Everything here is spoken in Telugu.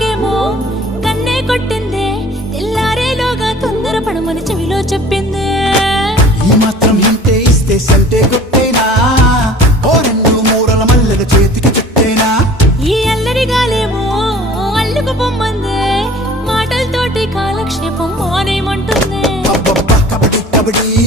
నాకేమో కన్నే కొట్టిందే తెల్లారేలోగా తొందర పడమని చెవిలో చెప్పిందే ఈ మాత్రం ఇంటే ఇస్తే సంటే కొట్టేనా ఓ రెండు మూరల మల్లెల చేతికి చుట్టేనా ఈ అల్లరి గాలేమో అల్లుకు పొమ్మందే మాటలతోటి కాలక్షేపం మానేమంటుందే అబ్బబ్బా కబడ్డీ కబడ్డీ